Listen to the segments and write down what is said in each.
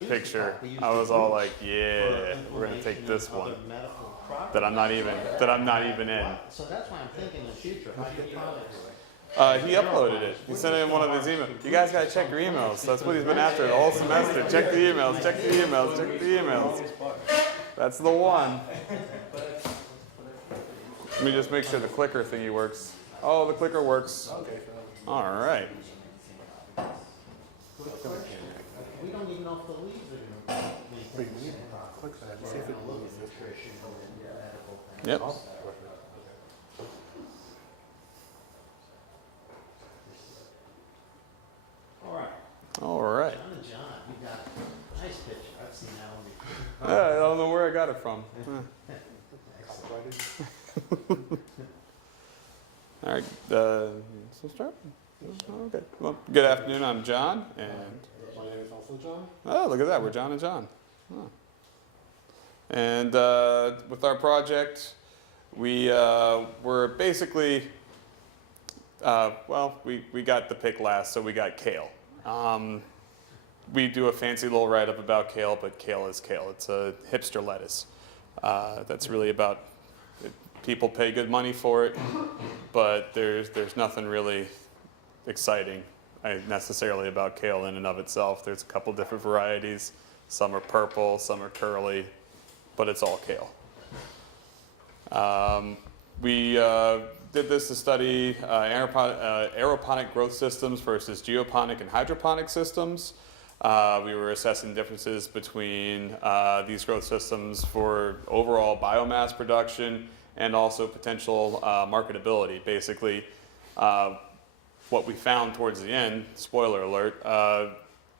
picture, I was all like, yeah, we're gonna take this one that I'm not even in. So that's why I'm thinking in the future, He uploaded it. He sent it in one of his emails. You guys gotta check your emails. That's what he's been after the whole semester. Check the emails, check the emails, check the emails. That's the one. Let me just make sure the clicker thingy works. Oh, the clicker works. All right. we don't even know if the leaves are going to be. Click that, see if it moves. Yep. All right. John and John, you got a nice picture. I've seen that one before. I don't know where I got it from. All right. So start. Okay. Well, good afternoon. I'm John, and my name is also John. Oh, look at that. We're John and John. Oh. And with our project, we were basically, well, we got the pick last, so we got kale. We do a fancy little write-up about kale, but kale is kale. It's a hipster lettuce. That's really about, people pay good money for it, but there's nothing really exciting necessarily about kale in and of itself. There's a couple different varieties. Some are purple, some are curly, but it's all kale. We did this to study aeroponic growth systems versus geoponic and hydroponic systems. We were assessing differences between these growth systems for overall biomass production and also potential marketability. Basically, what we found towards the end, spoiler alert,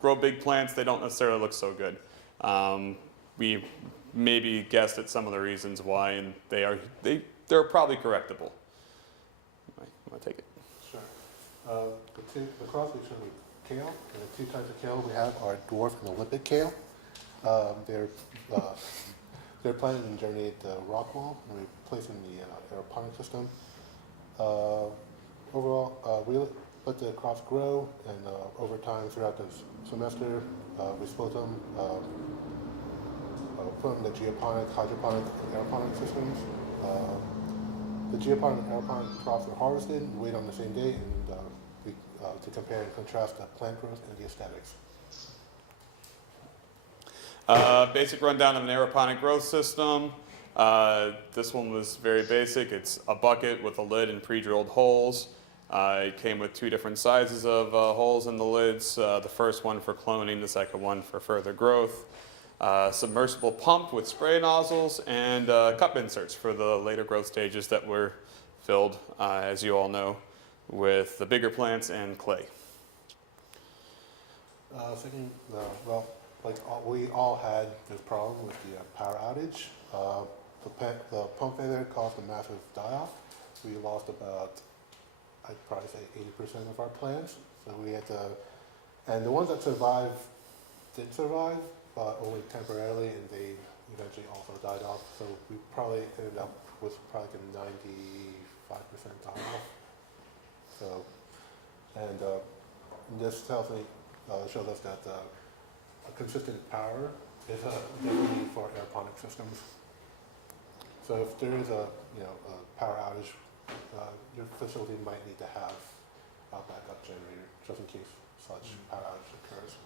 grow big plants, they don't necessarily look so good. We maybe guessed at some of the reasons why, and they're probably correctable. You want to take it? Sure. The cross between kale and the two types of kale we have are dwarf and Olympic kale. They're planted and germinated rock wool, and we place in the aeroponic system. Overall, we let the crops grow, and over time throughout the semester, we split them, put them in the geoponic, hydroponic, and aeroponic systems. The geoponic and aeroponic crops are harvested and weighed on the same day, and to compare and contrast the plant growth and the aesthetics. Basic rundown of an aeroponic growth system. This one was very basic. It's a bucket with a lid and pre-drilled holes. It came with two different sizes of holes in the lids. The first one for cloning, the second one for further growth. Submersible pump with spray nozzles, and cup inserts for the later growth stages that were filled, as you all know, with the bigger plants and clay. We all had this problem with the power outage. The pump failure caused a massive die-off. We lost about, I'd probably say 80% of our plants. So we had to, and the ones that survived did survive, but only temporarily, and they eventually also died off. So we probably ended up with probably a 95% die-off. So, and this tells me, shows us that a consistent power is a need for aeroponic systems. So if there is a power outage, your facility might need to have a backup generator just in case such power outage occurs.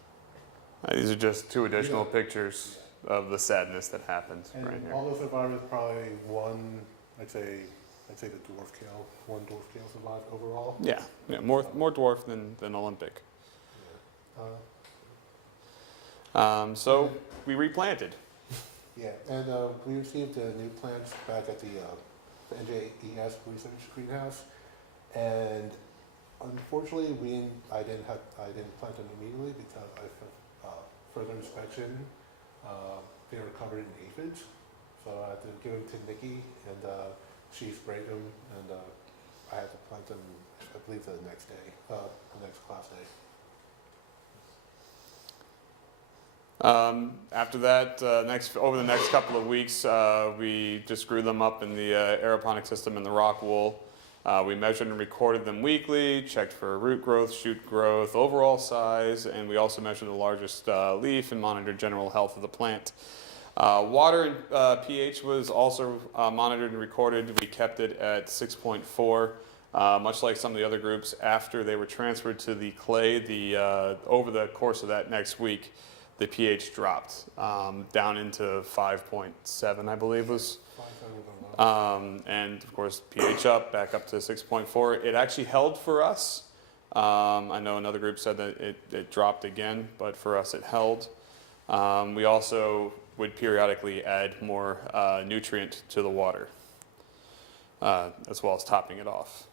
These are just two additional pictures of the sadness that happened and right here. All those survivors, probably one, I'd say the dwarf kale, one dwarf kale survived overall. Yeah, more dwarf than Olympic. Yeah. So we replanted. Yeah, and we received new plants back at the NJES research greenhouse, and unfortunately, I didn't plant them immediately because further inspection, they were covered in aphids. So I had to give them to Nikki, and she sprayed them, and I had to plant them, I believe, the next day, the next class day. After that, over the next couple of weeks, we just grew them up in the aeroponic system in the rock wool. We measured and recorded them weekly, checked for root growth, shoot growth, overall size, and we also measured the largest leaf and monitored general health of the plant. Water and pH was also monitored and recorded. We kept it at 6.4. Much like some of the other groups, after they were transferred to the clay, over the course of that next week, the pH dropped down into 5.7, I believe was. And of course, pH up, back up to 6.4. It actually held for us. I know another group said that it dropped again, but for us it held. We also would periodically add more nutrient to the water, as well as topping it off.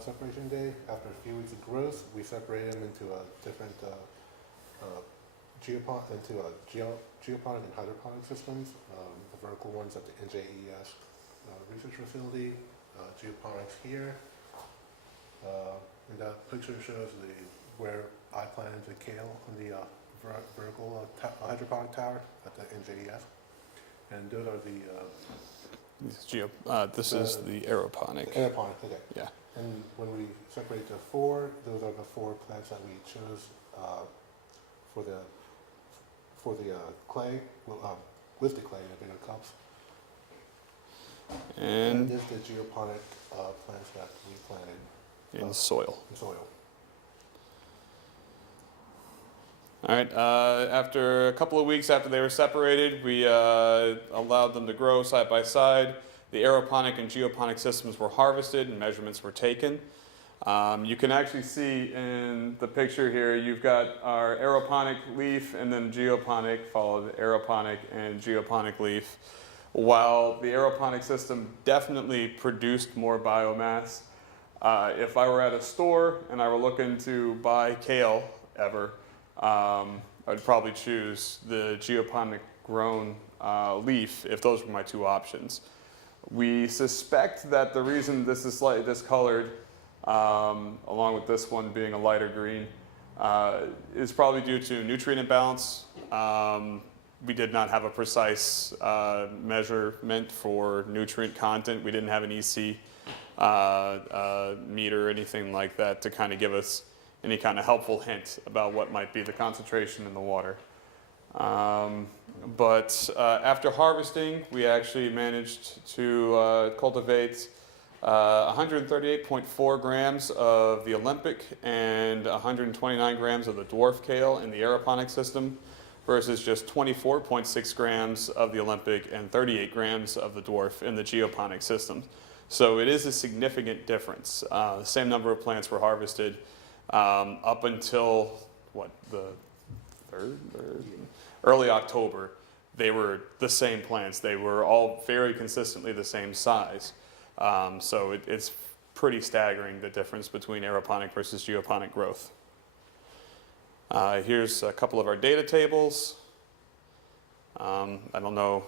Separation day, after a few weeks of growth, we separated them into a different geoponic and hydroponic systems. The vertical ones at the NJES research facility, geoponics here. And that picture shows where I planted the kale on the vertical hydroponic tower at the NJES. And those are This is the aeroponic. Aeroponic, okay. Yeah. And when we separate the four, those are the 4 plants that we chose for the clay, with the clay in the bigger cups. And this is the geoponic plants that we planted in soil. In soil. All right, after a couple of weeks after they were separated, we allowed them to grow side by side. The aeroponic and geoponic systems were harvested and measurements were taken. You can actually see in the picture here, you've got our aeroponic leaf and then geoponic, followed aeroponic and geoponic leaf. While the aeroponic system definitely produced more biomass, if I were at a store and I were looking to buy kale ever, I'd probably choose the geoponic grown leaf if those were my 2 options. We suspect that the reason this is slightly discolored, along with this one being a lighter green, is probably due to nutrient imbalance. We did not have a precise measurement for nutrient content. We didn't have an EC meter or anything like that to kind of give us any kind of helpful hint about what might be the concentration in the water. But after harvesting, we actually managed to cultivate 138.4 grams of the Olympic and 129 grams of the dwarf kale in the aeroponic system versus just 24.6 grams of the Olympic and 38 grams of the dwarf in the geoponic system. So it is a significant difference. The same number of plants were harvested up until, the 3rd? Early October. They were the same plants. They were all very consistently the same size. So it's pretty staggering, the difference between aeroponic versus geoponic growth. Here's a couple of our data tables. I don't know.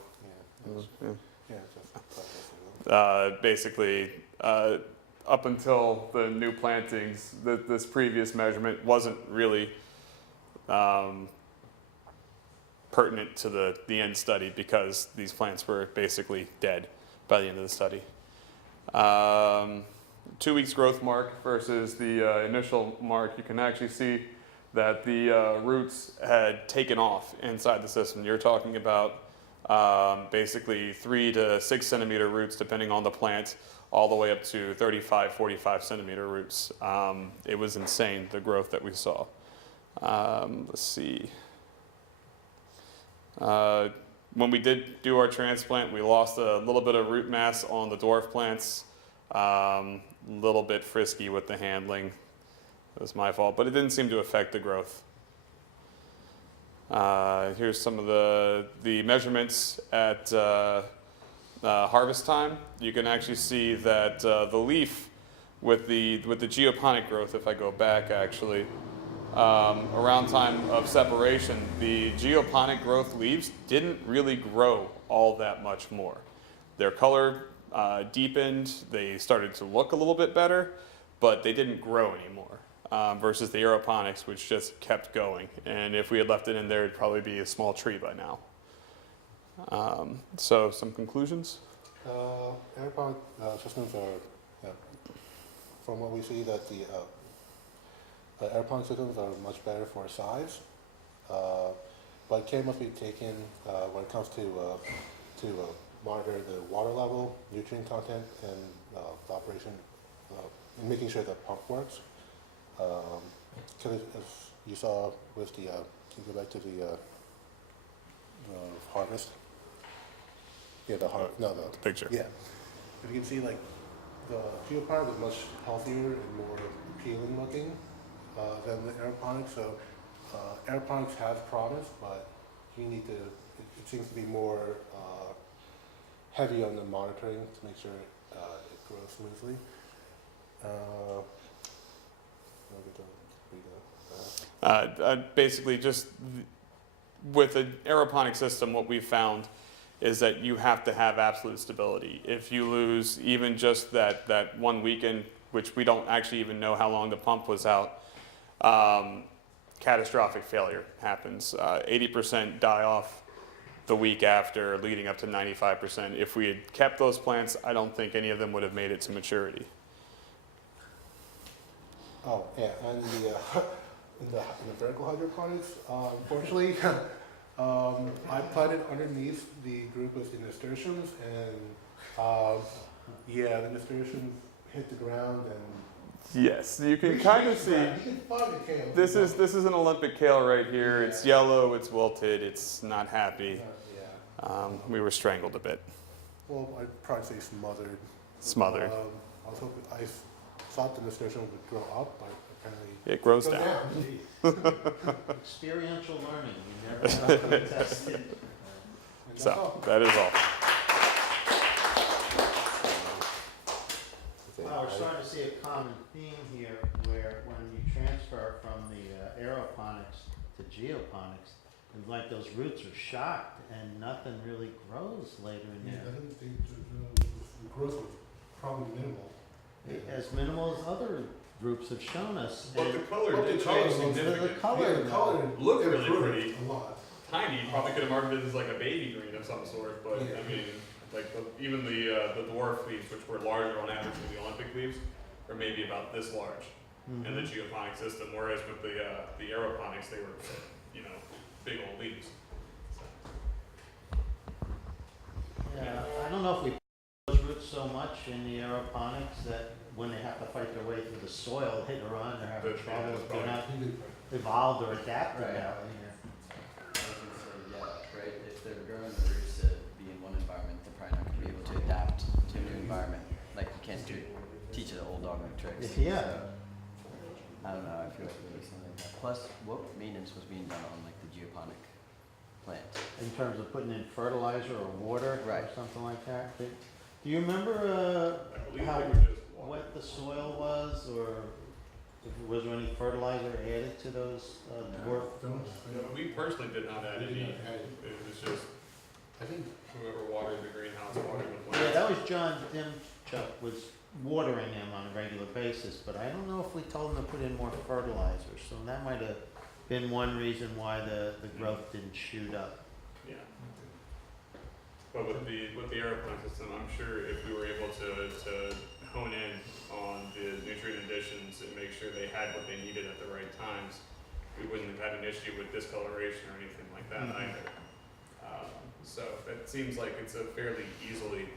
Basically, up until the new plantings, this previous measurement wasn't really pertinent to the end study because these plants were basically dead by the end of the study. 2 weeks growth mark versus the initial mark, you can actually see that the roots had taken off inside the system. You're talking about basically 3 to 6 centimeter roots depending on the plant, all the way up to 35, 45 centimeter roots. It was insane, the growth that we saw. Let's see. When we did do our transplant, we lost a little bit of root mass on the dwarf plants. Little bit frisky with the handling. It was my fault, but it didn't seem to affect the growth. Here's some of the measurements at harvest time. You can actually see that the leaf with the geoponic growth, if I go back actually, around time of separation, the geoponic growth leaves didn't really grow all that much more. Their color deepened, they started to look a little bit better, but they didn't grow anymore, versus the aeroponics, which just kept going. And if we had left it in there, it'd probably be a small tree by now. So some conclusions? Aeroponic systems are, from what we see, that the aeroponic systems are much better for size, but care must be taken when it comes to monitor the water level, nutrient content, and the operation, and making sure the pump works. Because as you saw with the, can you go back to the harvest? Yeah, the Picture. yeah. If you can see, like, the geoponic is much healthier and more appealing looking than the aeroponics. So aeroponics has promise, but you need to, it seems to be more heavy on the monitoring to make sure it grows smoothly. Basically, just with an aeroponic system, what we've found is that you have to have absolute stability. If you lose even just that one weekend, which we don't actually even know how long the pump was out, catastrophic failure happens. 80% die off the week after, leading up to 95%. If we had kept those plants, I don't think any of them would have made it to maturity. Oh, yeah, and in the vertical hydroponics, unfortunately, I planted underneath the group of the nasturtiums, and yeah, the nasturtiums hit the ground, and Yes, you can kind of see. you can find the kale. This is an Olympic kale right here. It's yellow, it's wilted, it's not happy. Yeah. We were strangled a bit. Well, I'd probably say smothered. Smothered. I was hoping, I thought the nasturtium would grow up, but apparently It grows goes down. Experiential learning, you never tested. And that's So all. that is all. Well, we're starting to see a common theme here where when you transfer from the aeroponics to geoponics, it's like those roots are shocked and nothing really grows later in Yeah, I there. didn't think the growth was probably minimal. As minimal as other groups have shown us. But And the color But did the change color was- significantly. the color, Yeah, the color Looked really improved pretty. a lot. Tiny, you probably could have marketed it as like a baby green of some sort, but Yeah. I mean, like even the dwarf leaves, which were larger on average than the Olympic leaves, are maybe about this large in the geoponic system. Whereas with the aeroponics, they were, you know, big old leaves. So. Yeah, I don't know if we those roots so much in the aeroponics that when they have to fight their way through the soil later on, they're having That's trouble if they're not He did evolved or adapted Right. out here. I was gonna say, yeah, right, if they're growing the roots to be in one environment, they're probably not gonna be able to adapt to a new environment. Like you can't teach an old dog new tricks. Yeah. So, I don't know, I feel like it would be something like that. Plus, what maintenance was being done on like the geoponic plant? In terms of putting in fertilizer or water or Right. something like that. Do you remember I believe how they were just water. wet the soil was, or was there any fertilizer added to those dwarf? We personally did not add any. It was just I think whoever watered the greenhouse watered the Yeah, plants. that was John Dimchuk was watering them on a regular basis, but I don't know if we told him to put in more fertilizer, so that might have been one reason why the growth didn't shoot up. Yeah. But with the aeroponic system, I'm sure if we were able to hone in on the nutrient additions and make sure they had what they needed at the right times, we wouldn't have had an issue with discoloration or anything like that either. So it seems like it's a fairly easily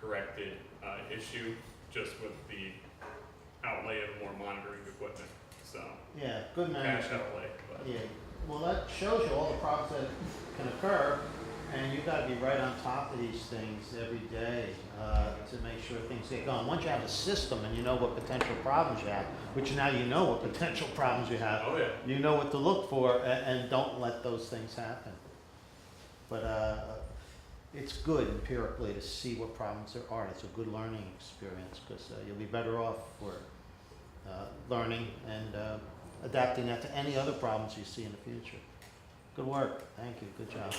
corrected issue just with the outlay of more monitoring equipment. So Yeah, good cash management. outlay, but Yeah, well, that shows you all the problems that can occur, and you gotta be right on top of these things every day, to make sure things get going. Once you have a system and you know what potential problems you have, which now you know what potential problems you have, oh yeah. you know what to look for, and don't let those things happen. But, it's good empirically to see what problems there are. It's a good learning experience, because you'll be better off for learning and adapting that to any other problems you see in the future. Good work. Thank you. Good job.